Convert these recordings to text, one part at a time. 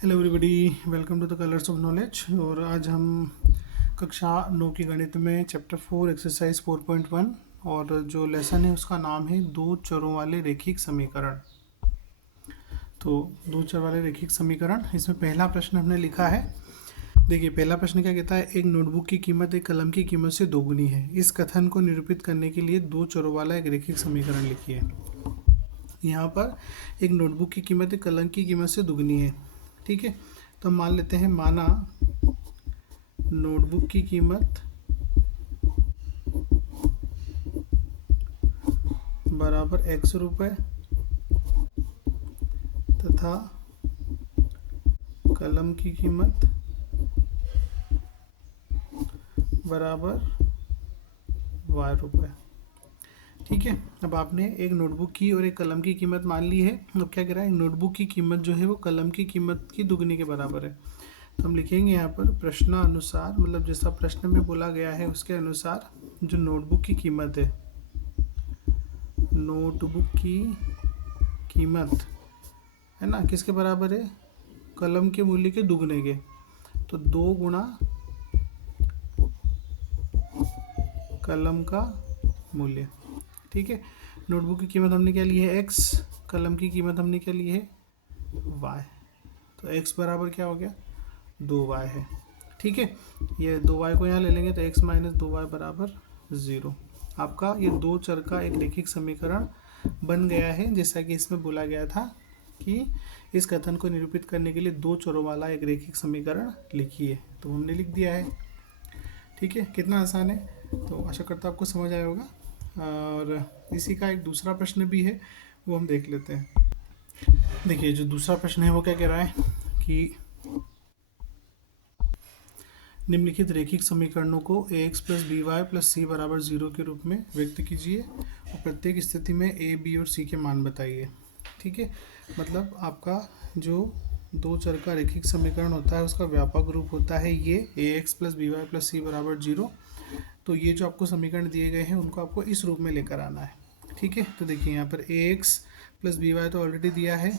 Hello everybody, welcome to the colours of knowledge. और आज हम कक्षा 9 की गणित में चैप्टर 4 एक्सरसाइज 4.1 और जो लेसन है उसका नाम है दो चरों वाले रैखिक समीकरण। तो दो चर वाले रैखिक समीकरण, इसमें पहला प्रश्न हमने लिखा है। देखिए, पहला प्रश्न क्या कहता है, एक नोटबुक की कीमत एक कलम की कीमत से दोगुनी है। इस कथन को निरूपित करने के लिए दो चरों वाला एक रैखिक समीकरण लिखिए। यहाँ पर एक नोटबुक की कीमत एक कलम की कीमत से दुगनी है, ठीक है। तो हम मान लेते हैं, माना नोटबुक की कीमत बराबर x रुपये तथा कलम की कीमत बराबर y रुपये, ठीक है। अब आपने एक नोटबुक की और एक कलम की कीमत मान ली है। अब क्या कह रहा है, नोटबुक की कीमत जो है वो कलम की कीमत की दुगनी के बराबर है। तो हम लिखेंगे यहाँ पर प्रश्नानुसार, मतलब जैसा प्रश्न में बोला गया है उसके अनुसार जो नोटबुक की कीमत है, नोटबुक की कीमत है ना, किसके बराबर है, कलम के मूल्य के दुगने के। तो 2 गुणा कलम का मूल्य, ठीक है। नोटबुक की कीमत हमने क्या ली है, x, कलम की कीमत हमने क्या ली है, y। तो x बराबर क्या हो गया, 2y है, ठीक है। ये 2y को यहाँ ले लेंगे तो x माइनस 2y बराबर 0। आपका ये दो चर का एक रैखिक समीकरण बन गया है, जैसा कि इसमें बोला गया था कि इस कथन को निरूपित करने के लिए दो चरों वाला एक रैखिक समीकरण लिखिए। तो हमने लिख दिया है, ठीक है। कितना आसान है। तो आशा करता हूँ आपको समझ आया होगा। और इसी का एक दूसरा प्रश्न भी है, वो हम देख लेते हैं। देखिए, जो दूसरा प्रश्न है वो क्या कह रहा है कि निम्नलिखित रैखिक समीकरणों को ax plus B Y plus C बराबर 0 के रूप में व्यक्त कीजिए और प्रत्येक स्थिति में a, b और c के मान बताइए, ठीक है। मतलब आपका जो दो चर का रैखिक समीकरण होता है उसका व्यापक रूप होता है ये ax plus B Y plus C बराबर 0। तो ये जो आपको समीकरण दिए गए हैं उनको आपको इस रूप में लेकर आना है, ठीक है। तो देखिए, यहाँ पर ax प्लस बी वाई तो ऑलरेडी दिया है,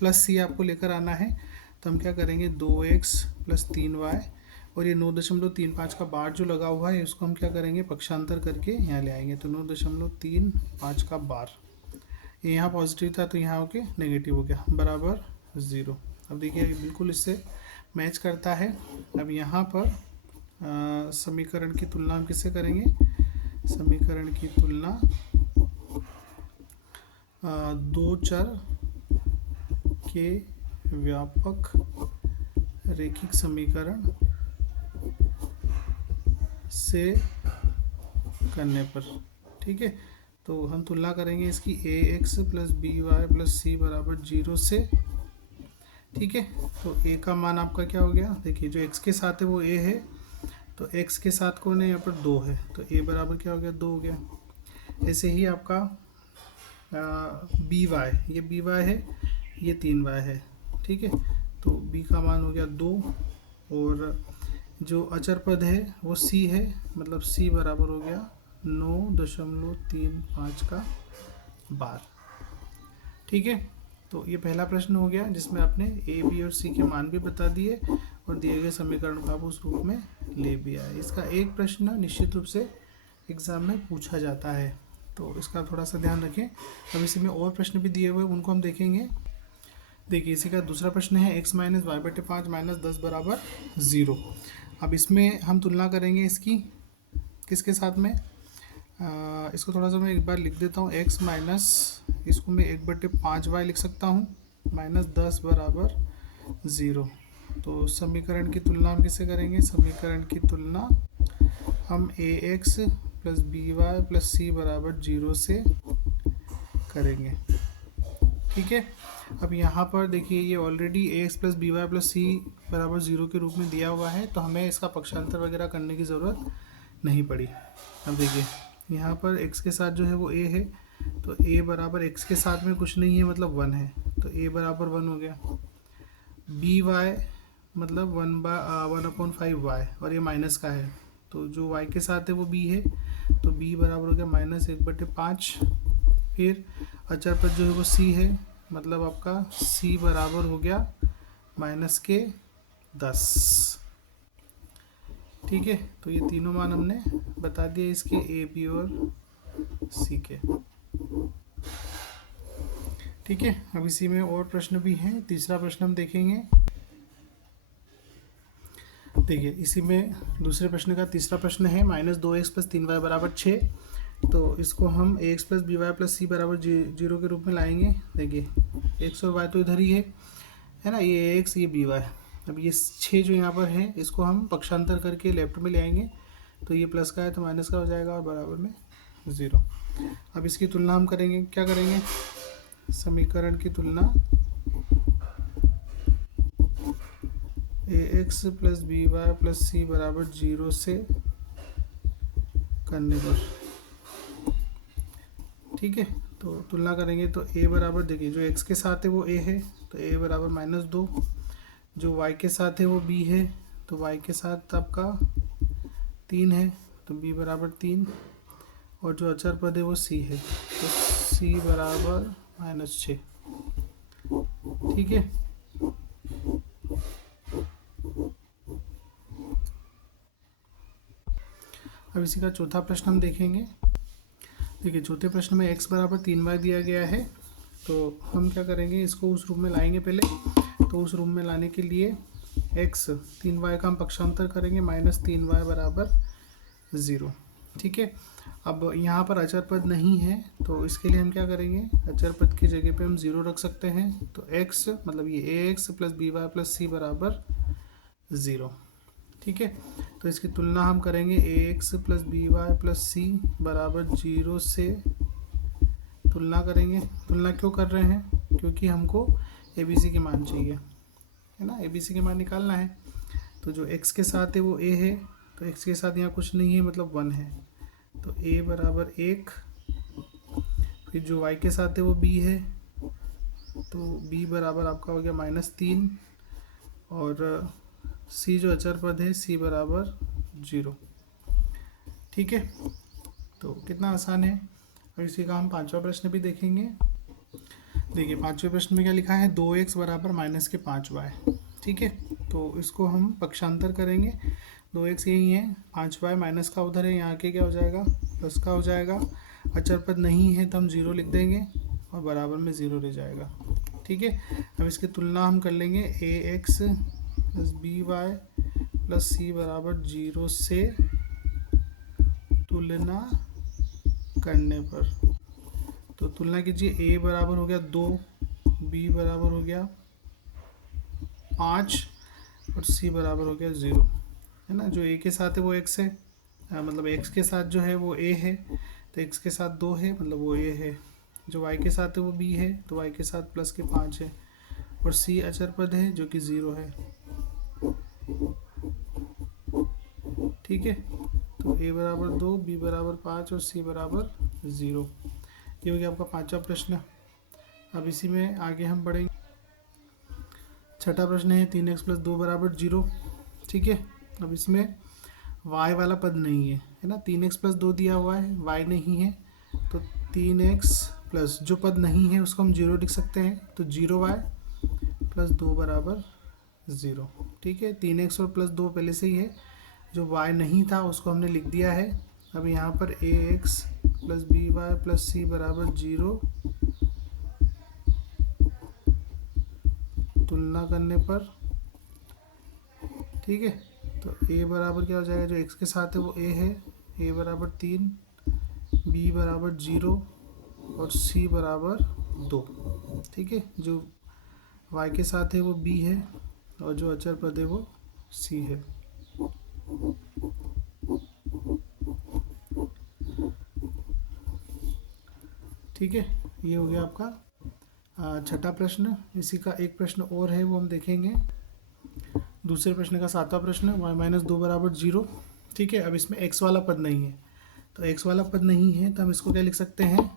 प्लस सी आपको लेकर आना है। तो हम क्या करेंगे, 2x प्लस 3y और ये 9.35 का बार जो लगा हुआ है इसको हम क्या करेंगे, पक्षांतर करके यहाँ ले आएंगे। तो 9.35 का बार, ये यहाँ पॉजिटिव था तो यहाँ होके नेगेटिव हो गया, बराबर 0। अब देखिए, बिल्कुल इससे मैच करता है। अब यहाँ पर समीकरण की तुलना हम किससे करेंगे, समीकरण की तुलना दो चर के व्यापक रैखिक समीकरण से करने पर, ठीक है। तो हम तुलना करेंगे इसकी ax plus B Y plus C बराबर 0 से, ठीक है। तो a का मान आपका क्या हो गया, देखिए जो x के साथ है वो a है, तो x के साथ कौन है, यहाँ पर 2 है, तो a बराबर क्या हो गया, 2 हो गया। ऐसे ही आपका बी वाई, ये बी वाई है, ये 3y है, ठीक है। तो b का मान हो गया 2 और जो अचर पद है वो c है, मतलब c बराबर हो गया 9.35 का बार, ठीक है। तो ये पहला प्रश्न हो गया जिसमें आपने a, b और c के मान भी बता दिए और दिए गए समीकरण को आप उस रूप में ले भी आए। इसका एक प्रश्न निश्चित रूप से एग्जाम में पूछा जाता है, तो इसका थोड़ा सा ध्यान रखें। अब इसी में और प्रश्न भी दिए हुए हैं, उनको हम देखेंगे। देखिए, इसी का दूसरा प्रश्न है x माइनस वाई बटे 5 माइनस 10 बराबर 0। अब इसमें हम तुलना करेंगे इसकी किसके साथ में, इसको थोड़ा सा मैं एक बार लिख देता हूँ, x माइनस, इसको मैं 1/5y लिख सकता हूँ, माइनस 10 बराबर 0। तो समीकरण की तुलना हम किससे करेंगे, समीकरण की तुलना हम ax plus B Y plus C बराबर 0 से करेंगे, ठीक है। अब यहाँ पर देखिए, ये already ax plus B Y plus C बराबर 0 के रूप में दिया हुआ है, तो हमें इसका पक्षांतर वगैरह करने की ज़रूरत नहीं पड़ी। अब देखिए, यहाँ पर x के साथ जो है वो a है, तो a बराबर x के साथ में कुछ नहीं है, मतलब 1 है, तो a बराबर 1 हो गया। बी वाई मतलब 1/5y और ये माइनस का है, तो जो y के साथ है वो b है, तो b बराबर हो गया माइनस 1/5। फिर अचर पद जो है वो c है, मतलब आपका c बराबर हो गया माइनस के 10। ठीक है, तो ये तीनों मान हमने बता दिए इसके, ए बी और सी के। ठीक है, अब इसी में और प्रश्न भी हैं। तीसरा प्रश्न हम देखेंगे। देखिए, इसी में दूसरे प्रश्न का तीसरा प्रश्न है -2x + 3y = 6। तो इसको हम ax + by + c = 0 के रूप में लाएंगे। देखिए, x और y तो इधर ही है ना, ये ax, ये by। अब ये 6 जो यहाँ पर है, इसको हम पक्षांतर करके लेफ्ट में ले आएंगे, तो ये प्लस का है तो माइनस का हो जाएगा और बराबर में 0। अब इसकी तुलना हम करेंगे, क्या करेंगे, समीकरण की तुलना ax + by + c = 0 से करने पर। ठीक है, तो तुलना करेंगे तो a बराबर, देखिए जो x के साथ है वो a है, तो a बराबर -2। जो y के साथ है वो b है, तो y के साथ आपका 3 है, तो b बराबर 3। और जो अचर पद है वो c है, तो c बराबर -6। ठीक है, अब इसी का चौथा प्रश्न हम देखेंगे। देखिए, चौथे प्रश्न में x बराबर 3y दिया गया है, तो हम क्या करेंगे, इसको उस रूप में लाएंगे पहले। तो उस रूप में लाने के लिए x 3y का हम पक्षांतर करेंगे, -3y = 0। ठीक है, अब यहाँ पर अचर पद नहीं है, तो इसके लिए हम क्या करेंगे, अचर पद की जगह पे हम 0 रख सकते हैं। तो x मतलब ये ax + by + c = 0। ठीक है, तो इसकी तुलना हम करेंगे ax + by + c = 0 से तुलना करेंगे। तुलना क्यों कर रहे हैं, क्योंकि हमको abc के मान चाहिए, है ना, abc के मान निकालना है। तो जो x के साथ है वो a है, तो x के साथ यहाँ कुछ नहीं है, मतलब 1 है, तो a बराबर 1। फिर जो y के साथ है वो b है, तो b बराबर आपका हो गया -3। और c जो अचर पद है, c बराबर 0। ठीक है, तो कितना आसान है। और इसी का हम पांचवा प्रश्न भी देखेंगे। देखिए, पांचवें प्रश्न में क्या लिखा है, 2x = -5y। ठीक है, तो इसको हम पक्षांतर करेंगे। 2x यही है, 5y माइनस का उधर है, यहाँ के क्या हो जाएगा, प्लस का हो जाएगा। अचर पद नहीं है तो हम 0 लिख देंगे और बराबर में 0 रह जाएगा। ठीक है, अब इसकी तुलना हम कर लेंगे ax + by + c = 0 से तुलना करने पर। तो तुलना कीजिए, a बराबर हो गया 2, b बराबर हो गया 5 और c बराबर हो गया 0, है ना। जो a के साथ है वो x है, मतलब x के साथ जो है वो a है, तो x के साथ 2 है, मतलब वो a है। जो y के साथ है वो b है, तो y के साथ प्लस के 5 है। और c अचर पद है जो कि 0 है। ठीक है, तो a बराबर 2, b बराबर 5 और c बराबर 0। ये हो गया आपका पांचवा प्रश्न। अब इसी में आगे हम बढ़ेंगे। छठा प्रश्न है 3x + 2 = 0। ठीक है, अब इसमें y वाला पद नहीं है ना, 3x + 2 दिया हुआ है, y नहीं है, तो 3x प्लस जो पद नहीं है उसको हम 0 लिख सकते हैं, तो 0y + 2 = 0। ठीक है, 3x और +2 पहले से ही है, जो y नहीं था उसको हमने लिख दिया है। अब यहाँ पर ax + by + c = 0 तुलना करने पर। ठीक है, तो a बराबर क्या हो जाएगा, जो x के साथ है वो a है, a बराबर 3, b बराबर 0 और c बराबर 2। ठीक है, जो y के साथ है वो b है और जो अचर पद है वो c है। ठीक है, ये हो गया आपका छठा प्रश्न। इसी का एक प्रश्न और है, वो हम देखेंगे। दूसरे प्रश्न का सातवां प्रश्न, y - 2 = 0। ठीक है, अब इसमें x वाला पद नहीं है, तो x वाला पद नहीं है तो हम इसको क्या लिख सकते हैं,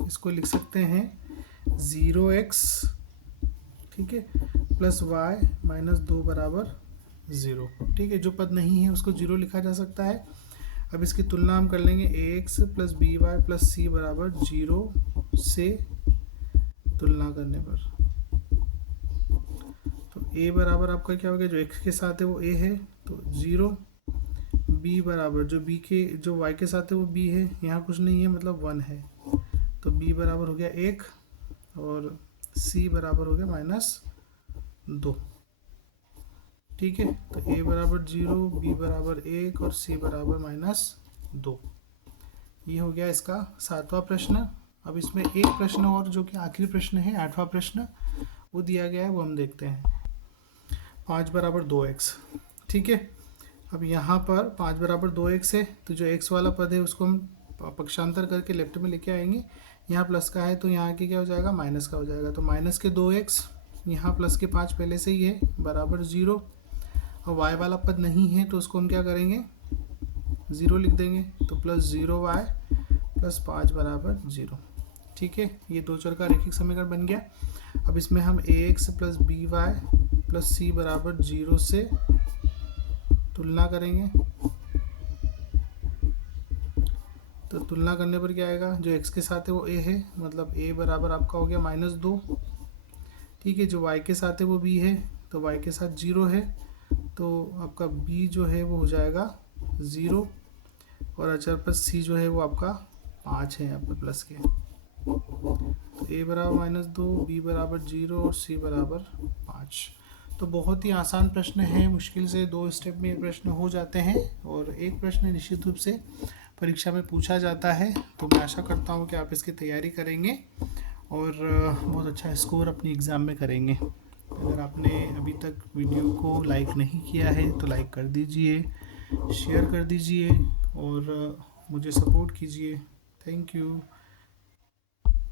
इसको लिख सकते हैं 0x, ठीक है, + y - 2 = 0। ठीक है, जो पद नहीं है उसको 0 लिखा जा सकता है। अब इसकी तुलना हम कर लेंगे ax + by + c = 0 से तुलना करने पर। तो ए बराबर आपका क्या हो गया, जो एक्स के साथ है वो ए है तो 0, बी बराबर जो वाई के साथ है वो बी है, यहाँ कुछ नहीं है मतलब 1 है, तो बी बराबर हो गया 1 और सी बराबर हो गया -2। ठीक है, तो ए बराबर 0, बी बराबर 1 और सी बराबर -2। ये हो गया इसका 7वां प्रश्न। अब इसमें एक प्रश्न और जो कि आखिरी प्रश्न है 8वां प्रश्न, वो दिया गया है, वो हम देखते हैं। 5 बराबर 2x। ठीक है, अब यहाँ पर 5 बराबर 2x है, तो जो x वाला पद है उसको हम पक्षांतर करके लेफ्ट में लेके आएंगे। यहाँ प्लस का है तो यहाँ के क्या हो जाएगा, माइनस का हो जाएगा, तो माइनस के 2x, यहाँ प्लस के 5 पहले से ही है, बराबर 0। और y वाला पद नहीं है तो उसको हम क्या करेंगे, 0 लिख देंगे, तो +0y + 5 बराबर 0। ठीक है, ये दो चर का रैखिक समीकरण बन गया। अब इसमें हम ax + by + c बराबर 0 से तुलना करेंगे, तो तुलना करने पर क्या आएगा, जो x के साथ है वो a है, मतलब a बराबर आपका हो गया -2। ठीक है, जो y के साथ है वो b है, तो y के साथ 0 है, तो आपका b जो है वो हो जाएगा 0 और अचर पर c जो है वो आपका 5 है यहाँ पर प्लस के, तो a बराबर -2, b बराबर 0 और c बराबर 5। तो बहुत ही आसान प्रश्न है, मुश्किल से 2 स्टेप में ये प्रश्न हो जाते हैं और एक प्रश्न निश्चित रूप से परीक्षा में पूछा जाता है। तो मैं आशा करता हूँ कि आप इसकी तैयारी करेंगे और बहुत अच्छा स्कोर अपनी एग्ज़ाम में करेंगे। अगर आपने अभी तक वीडियो को लाइक नहीं किया है तो लाइक कर दीजिए, शेयर कर दीजिए और मुझे सपोर्ट कीजिए। Thank you.